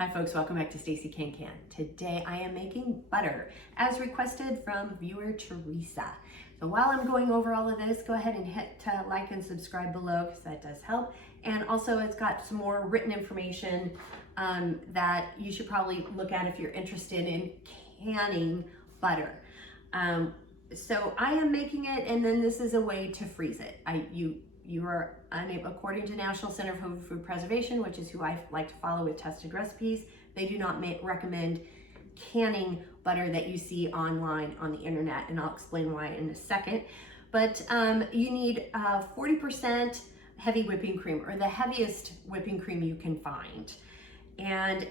Hi folks, welcome back to Stacey Can. Today I am making butter as requested from viewer Teresa. So while I'm going over all of this, go ahead and hit like and subscribe below because that does help. And also it's got some more written information that you should probably look at if you're interested in canning butter. So I am making it, and then this is a way to freeze it. You are unable, according to National Center for Food Preservation, which is who I like to follow with tested recipes, they do not recommend canning butter that you see online on the internet, and I'll explain why in a second. But you need 40% heavy whipping cream, or the heaviest whipping cream you can find. And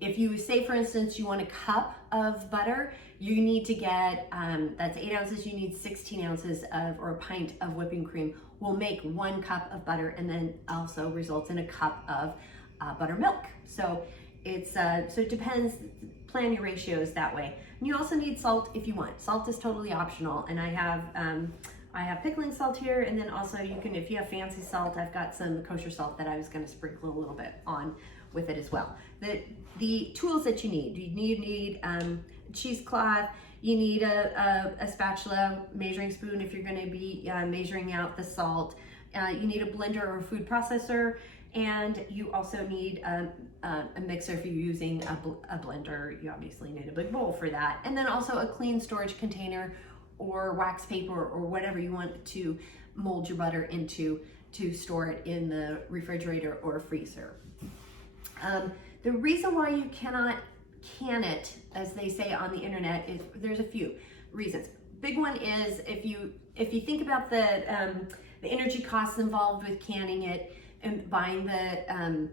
if you say, for instance, you want a cup of butter, you need to get, that's 8 ounces, you need 16 ounces of, or a pint of whipping cream will make 1 cup of butter, and then also results in a cup of buttermilk. So it's, so it depends, plan your ratios that way. And you also need salt if you want. Salt is totally optional, and I have pickling salt here, and then also you can, if you have fancy salt, I've got some kosher salt that I was gonna sprinkle a little bit on with it as well. The tools that you need cheesecloth, you need a spatula, measuring spoon if you're gonna be measuring out the salt, you need a blender or a food processor, and you also need a mixer if you're using a blender. You obviously need a big bowl for that. And then also a clean storage container or wax paper or whatever you want to mold your butter into to store it in the refrigerator or freezer. The reason why you cannot can it, as they say on the internet, is there's a few reasons. Big one is if you think about the energy costs involved with canning it and buying the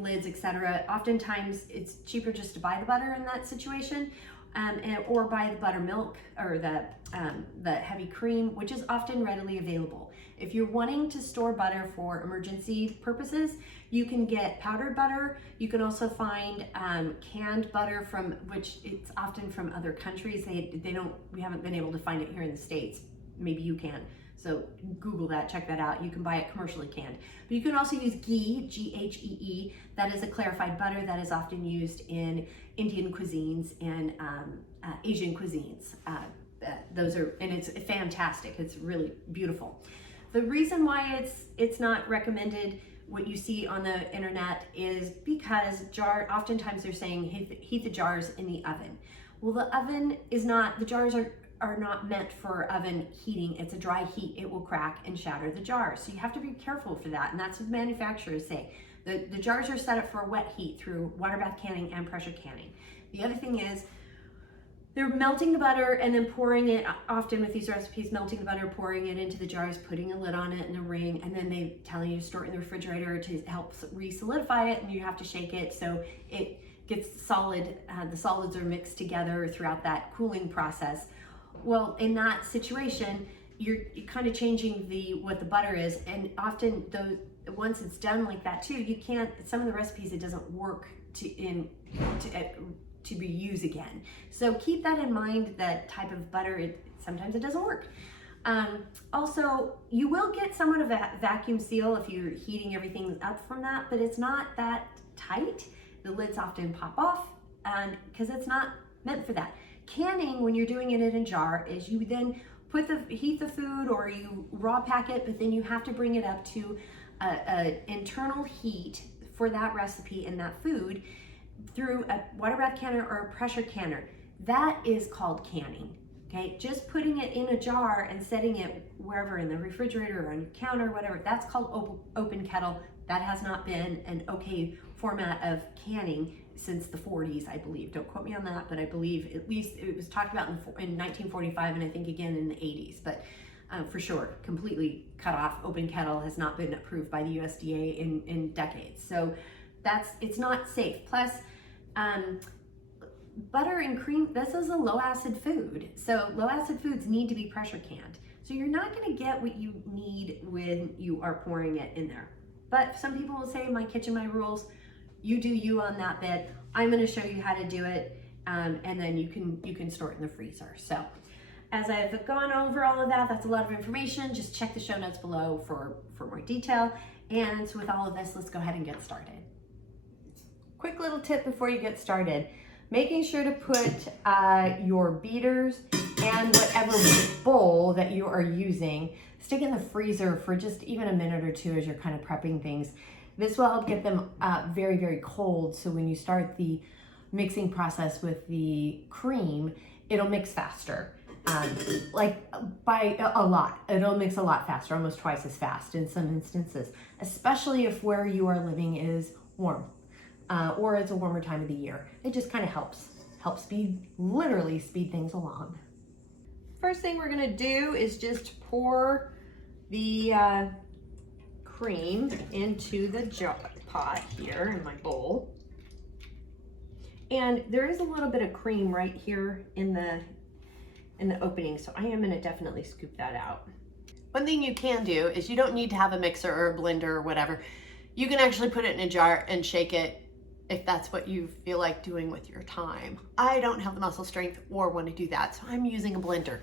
lids, etc. Oftentimes it's cheaper just to buy the butter in that situation, or buy the buttermilk or the heavy cream, which is often readily available. If you're wanting to store butter for emergency purposes, you can get powdered butter. You can also find canned butter from, which it's often from other countries. We haven't been able to find it here in the States. Maybe you can. So Google that, check that out. You can buy it commercially canned. But you can also use ghee, G-H-E-E. That is a clarified butter that is often used in Indian cuisines and Asian cuisines. Those are, and it's fantastic. It's really beautiful. The reason why it's not recommended, what you see on the internet, is because oftentimes they're saying heat the jars in the oven. Well, the oven is not, the jars are not meant for oven heating. It's a dry heat. It will crack and shatter the jars. So you have to be careful for that. And that's what manufacturers say. The jars are set up for a wet heat through water bath canning and pressure canning. The other thing is they're melting the butter and then pouring it, often with these recipes, melting the butter, pouring it into the jars, putting a lid on it in a ring, and then they tell you to store it in the refrigerator to help re-solidify it, and you have to shake it so it gets solid. The solids are mixed together throughout that cooling process. Well, in that situation, you're kind of changing what the butter is, and often once it's done like that too, you can't, some of the recipes, it doesn't work to be used again. So keep that in mind, that type of butter, sometimes it doesn't work. Also, you will get somewhat of a vacuum seal if you're heating everything up from that, but it's not that tight. The lids often pop off, and because it's not meant for that. Canning, when you're doing it in a jar, is you then heat the food, or you raw pack it, but then you have to bring it up to an internal heat for that recipe and that food through a water bath canner or a pressure canner. That is called canning. Okay, just putting it in a jar and setting it wherever, in the refrigerator or on your counter, whatever, that's called open kettle. That has not been an okay format of canning since the 40s, I believe. Don't quote me on that, but I believe at least it was talked about in 1945, and I think again in the 80s. But for sure, completely cut off. Open kettle has not been approved by the USDA in decades. So it's not safe. Plus, butter and cream, this is a low acid food. So low acid foods need to be pressure canned. So you're not gonna get what you need when you are pouring it in there. But some people will say, my kitchen, my rules. You do you on that bit. I'm gonna show you how to do it, and then you can store it in the freezer. So as I've gone over all of that, that's a lot of information. Just check the show notes below for more detail. And so with all of this, let's go ahead and get started. Quick little tip before you get started. Making sure to put your beaters and whatever bowl that you are using, stick in the freezer for just even a minute or two as you're kind of prepping things. This will help get them very, very cold, so when you start the mixing process with the cream, it'll mix faster. Like by a lot. It'll mix a lot faster, almost twice as fast in some instances, especially if where you are living is warm. Or it's a warmer time of the year. It just kind of helps literally speed things along. First thing we're gonna do is just pour the cream into the pot here in my bowl. And there is a little bit of cream right here in the opening, so I am gonna definitely scoop that out. One thing you can do is you don't need to have a mixer or a blender or whatever. You can actually put it in a jar and shake it if that's what you feel like doing with your time. I don't have the muscle strength or want to do that, so I'm using a blender.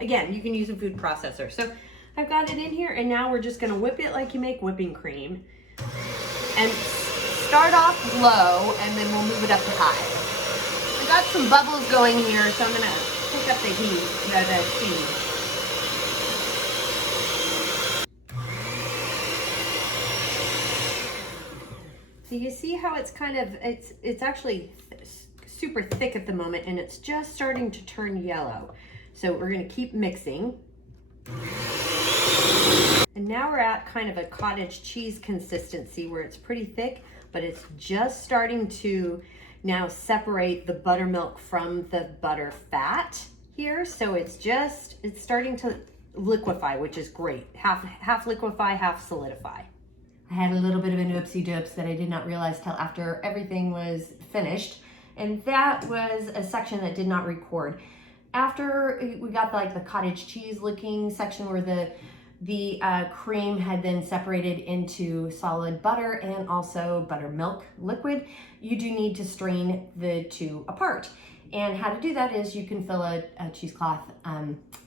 Again, you can use a food processor. So I've got it in here, and now we're just gonna whip it like you make whipping cream. And start off low, and then we'll move it up to high. I got some bubbles going here, so I'm gonna pick up the speed. So you see how it's kind of, it's actually super thick at the moment, and it's just starting to turn yellow. So we're gonna keep mixing. And now we're at kind of a cottage cheese consistency where it's pretty thick, but it's just starting to now separate the buttermilk from the butter fat here. So it's starting to liquefy, which is great. Half liquefy, half solidify. I had a little bit of an oopsie-doops that I did not realize till after everything was finished. And that was a section that did not record. After we got the cottage cheese looking section where the cream had been separated into solid butter and also buttermilk liquid, you do need to strain the two apart. And how to do that is you can fill a cheesecloth,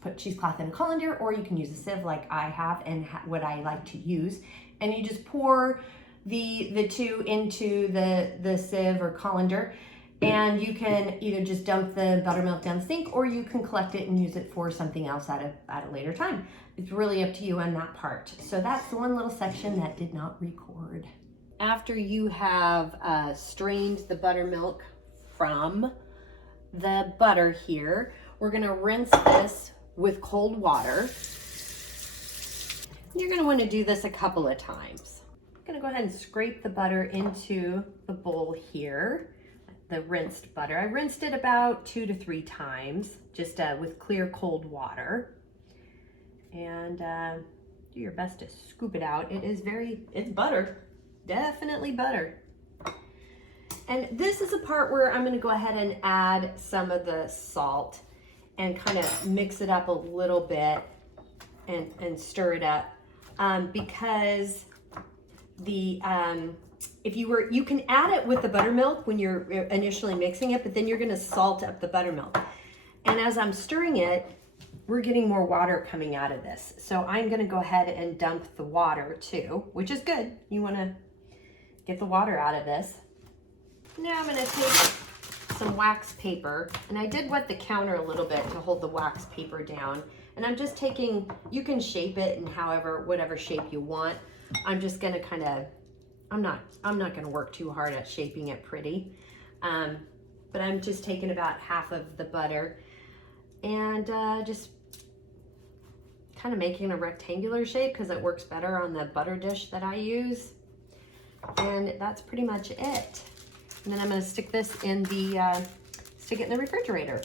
put cheesecloth in a colander, or you can use a sieve like I have and what I like to use. And you just pour the two into the sieve or colander, and you can either just dump the buttermilk down the sink, or you can collect it and use it for something else at a later time. It's really up to you on that part. So that's the one little section that did not record. After you have strained the buttermilk from the butter here, we're gonna rinse this with cold water. You're gonna wanna do this a couple of times. I'm gonna go ahead and scrape the butter into the bowl here, the rinsed butter. I rinsed it about 2 to 3 times, just with clear cold water. And do your best to scoop it out. It's butter, definitely butter. And this is a part where I'm gonna go ahead and add some of the salt and kind of mix it up a little bit and stir it up. Because you can add it with the buttermilk when you're initially mixing it, but then you're gonna salt up the buttermilk. And as I'm stirring it, we're getting more water coming out of this. So I'm gonna go ahead and dump the water too, which is good. You wanna get the water out of this. Now I'm gonna take some wax paper, and I did wet the counter a little bit to hold the wax paper down. And I'm just taking, you can shape it in whatever shape you want. I'm just gonna I'm not gonna work too hard at shaping it pretty. But I'm just taking about half of the butter and just kind of making a rectangular shape because it works better on the butter dish that I use. And that's pretty much it. And then I'm gonna stick this in stick it in the refrigerator.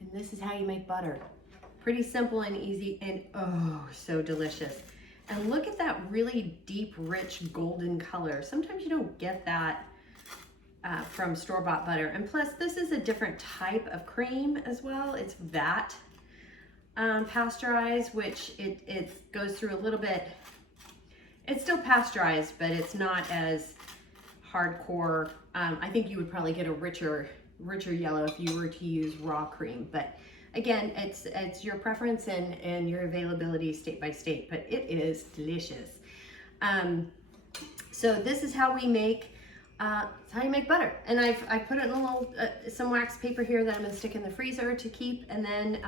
And this is how you make butter. Pretty simple and easy, and oh, so delicious. And look at that really deep, rich golden color. Sometimes you don't get that from store-bought butter. And plus, this is a different type of cream as well. It's vat pasteurized, which it goes through a little bit. It's still pasteurized, but it's not as hardcore. I think you would probably get a richer yellow if you were to use raw cream. But again, it's your preference and your availability state by state, but it is delicious. So this is how we make It's how you make butter. And I've put it in a little, some wax paper here that I'm gonna stick in the freezer to keep, and then,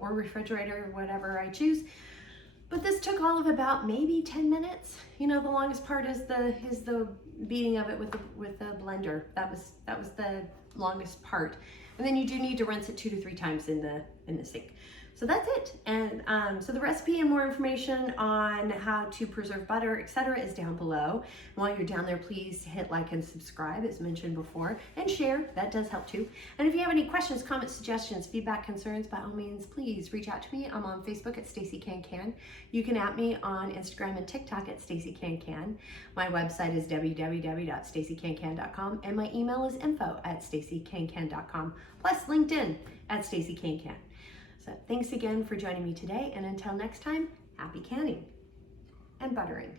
or refrigerator, whatever I choose. But this took all of about maybe 10 minutes. You know, the longest part is the beating of it with the blender. That was the longest part. And then you do need to rinse it 2 to 3 times in the sink. So that's it. And so the recipe and more information on how to preserve butter, etc., is down below. And while you're down there, please hit like and subscribe, as mentioned before, and share. That does help too. And if you have any questions, comments, suggestions, feedback, concerns, by all means, please reach out to me. I'm on Facebook at Stacey Can. You can at me on Instagram and TikTok at Stacey Can. My website is www.staceycancan.com, and my email is info@staceycancan.com, plus LinkedIn at Stacey Can. So thanks again for joining me today, and until next time, happy canning and buttering.